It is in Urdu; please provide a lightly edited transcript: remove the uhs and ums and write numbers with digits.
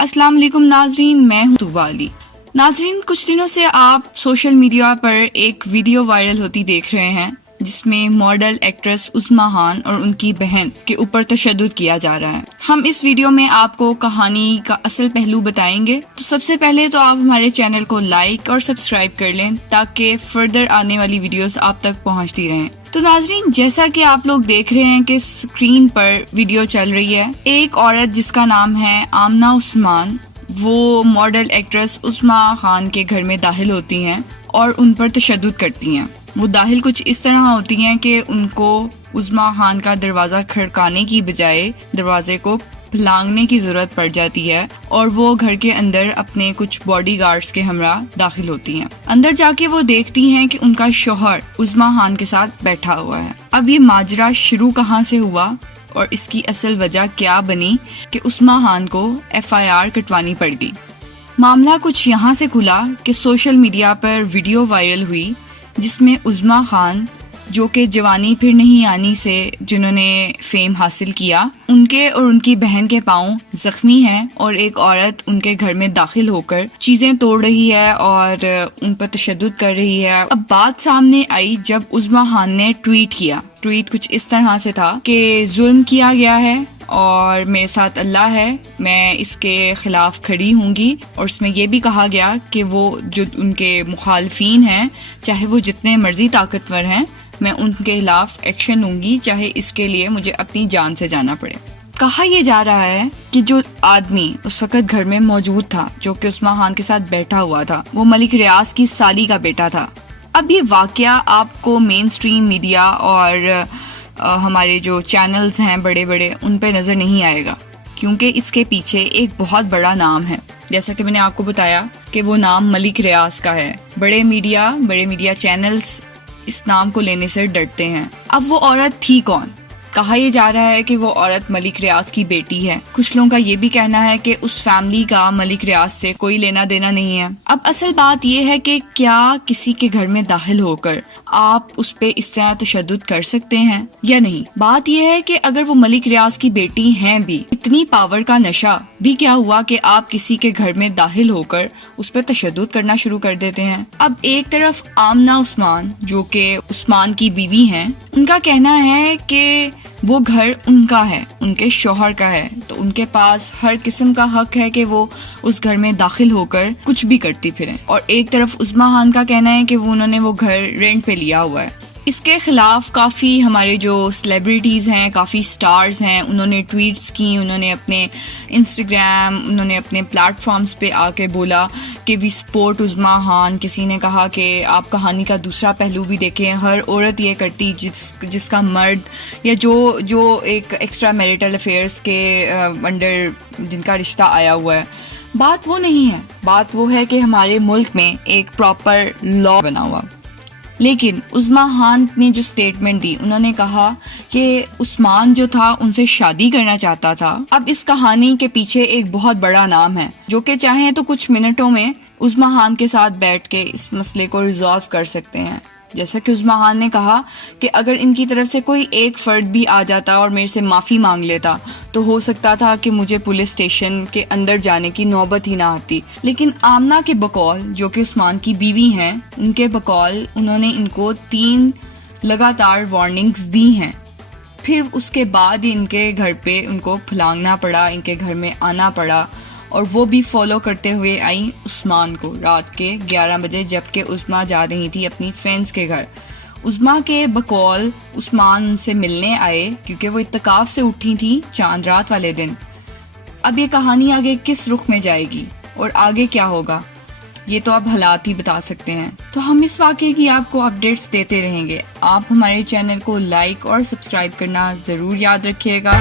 السلام علیکم ناظرین، میں ہوں طوبیٰ علی۔ ناظرین، کچھ دنوں سے آپ سوشل میڈیا پر ایک ویڈیو وائرل ہوتی دیکھ رہے ہیں جس میں ماڈل ایکٹریس عظمیٰ خان اور ان کی بہن کے اوپر تشدد کیا جا رہا ہے۔ ہم اس ویڈیو میں آپ کو کہانی کا اصل پہلو بتائیں گے، تو سب سے پہلے تو آپ ہمارے چینل کو لائک اور سبسکرائب کر لیں تاکہ فردر آنے والی ویڈیوز آپ تک پہنچتی رہیں۔ تو ناظرین، جیسا کہ آپ لوگ دیکھ رہے ہیں کہ اسکرین پر ویڈیو چل رہی ہے، ایک عورت جس کا نام ہے آمنہ عثمان، وہ ماڈل ایکٹریس عظمیٰ خان کے گھر میں داخل ہوتی ہیں اور ان پر تشدد کرتی ہیں۔ وہ داخل کچھ اس طرح ہوتی ہیں کہ ان کو عظمیٰ خان کا دروازہ کھڑکانے کی بجائے دروازے کو پھلانگنے کی ضرورت پڑ جاتی ہے اور وہ گھر کے اندر اپنے کچھ باڈی گارڈز کے ہمراہ داخل ہوتی ہیں۔ اندر جا کے وہ دیکھتی ہیں کہ ان کا شوہر عظمیٰ خان کے ساتھ بیٹھا ہوا ہے۔ اب یہ ماجرا شروع کہاں سے ہوا اور اس کی اصل وجہ کیا بنی کہ عظمیٰ خان کو FIR کٹوانی پڑ گئی؟ معاملہ کچھ یہاں سے کھلا کہ سوشل میڈیا پر ویڈیو وائرل ہوئی جس میں عظمیٰ خان، جو کہ جوانی پھر نہیں آنی سے جنہوں نے فیم حاصل کیا، ان کے اور ان کی بہن کے پاؤں زخمی ہیں اور ایک عورت ان کے گھر میں داخل ہو کر چیزیں توڑ رہی ہے اور ان پر تشدد کر رہی ہے۔ اب بات سامنے آئی جب عظمیٰ خان نے ٹویٹ کیا۔ ٹویٹ کچھ اس طرح سے تھا کہ ظلم کیا گیا ہے اور میرے ساتھ اللہ ہے، میں اس کے خلاف کھڑی ہوں گی، اور اس میں یہ بھی کہا گیا کہ وہ جو ان کے مخالفین ہیں، چاہے وہ جتنے مرضی طاقتور ہیں، میں ان کے خلاف ایکشن لوں گی، چاہے اس کے لیے مجھے اپنی جان سے جانا پڑے۔ کہا یہ جا رہا ہے کہ جو آدمی اس وقت گھر میں موجود تھا، جو کہ عظمیٰ خان کے ساتھ بیٹھا ہوا تھا، وہ ملک ریاض کی سالی کا بیٹا تھا۔ اب یہ واقعہ آپ کو مین اسٹریم میڈیا اور ہمارے جو چینلز ہیں بڑے بڑے، ان پہ نظر نہیں آئے گا، کیونکہ اس کے پیچھے ایک بہت بڑا نام ہے۔ جیسا کہ میں نے آپ کو بتایا کہ وہ نام ملک ریاض کا ہے۔ بڑے میڈیا چینلز اس نام کو لینے سے ڈرتے ہیں۔ اب وہ عورت تھی کون؟ کہا یہ جا رہا ہے کہ وہ عورت ملک ریاض کی بیٹی ہے۔ کچھ لوگوں کا یہ بھی کہنا ہے کہ اس فیملی کا ملک ریاض سے کوئی لینا دینا نہیں ہے۔ اب اصل بات یہ ہے کہ کیا کسی کے گھر میں داخل ہو کر آپ اس پہ اس طرح تشدد کر سکتے ہیں یا نہیں؟ بات یہ ہے کہ اگر وہ ملک ریاض کی بیٹی ہیں بھی، اتنی پاور کا نشہ بھی کیا ہوا کہ آپ کسی کے گھر میں داخل ہو کر اس پہ تشدد کرنا شروع کر دیتے ہیں؟ اب ایک طرف آمنہ عثمان، جو کہ عثمان کی بیوی ہیں، ان کا کہنا ہے کہ وہ گھر ان کا ہے، ان کے شوہر کا ہے، تو ان کے پاس ہر قسم کا حق ہے کہ وہ اس گھر میں داخل ہو کر کچھ بھی کرتی پھریں۔ اور ایک طرف عظمیٰ خان کا کہنا ہے کہ انہوں نے وہ گھر رینٹ پہ لیا ہوا ہے۔ اس کے خلاف کافی ہمارے جو سیلیبریٹیز ہیں، کافی سٹارز ہیں، انہوں نے ٹویٹس کی، انہوں نے اپنے انسٹاگرام، انہوں نے اپنے پلیٹ فارمز پہ آ کے بولا کہ وی سپورٹ عظمیٰ خان۔ کسی نے کہا کہ آپ کہانی کا دوسرا پہلو بھی دیکھیں، ہر عورت یہ کرتی جس کا مرد یا جو ایک ایکسٹرا میریٹل افیئرس کے انڈر جن کا رشتہ آیا ہوا ہے۔ بات وہ نہیں ہے، بات وہ ہے کہ ہمارے ملک میں ایک پراپر لا بنا ہوا۔ لیکن عظمیٰ خان نے جو سٹیٹمنٹ دی، انہوں نے کہا کہ عثمان جو تھا ان سے شادی کرنا چاہتا تھا۔ اب اس کہانی کے پیچھے ایک بہت بڑا نام ہے، جو کہ چاہیں تو کچھ منٹوں میں عظمیٰ خان کے ساتھ بیٹھ کے اس مسئلے کو ریزالو کر سکتے ہیں۔ جیسا کہ عظمیٰ خان نے کہا کہ اگر ان کی طرف سے کوئی ایک فرد بھی آ جاتا اور میرے سے معافی مانگ لیتا تو ہو سکتا تھا کہ مجھے پولیس اسٹیشن کے اندر جانے کی نوبت ہی نہ آتی۔ لیکن آمنہ کے بقول، جو کہ عثمان کی بیوی ہیں، ان کے بقول انہوں نے ان کو 3 لگاتار وارننگز دی ہیں، پھر اس کے بعد ہی ان کے گھر پہ ان کو پھلانگنا پڑا، ان کے گھر میں آنا پڑا، اور وہ بھی فالو کرتے ہوئے آئیں عثمان کو رات کے 11 بجے، جبکہ عظمیٰ جا رہی تھی اپنی فرینڈس کے گھر۔ عظمیٰ کے بقول عثمان ان سے ملنے آئے کیونکہ وہ اعتکاف سے اٹھی تھیں چاند رات والے دن۔ اب یہ کہانی آگے کس رخ میں جائے گی اور آگے کیا ہوگا، یہ تو اب حالات ہی بتا سکتے ہیں۔ تو ہم اس واقعے کی آپ کو اپڈیٹس دیتے رہیں گے۔ آپ ہمارے چینل کو لائک اور سبسکرائب کرنا ضرور یاد رکھیے گا۔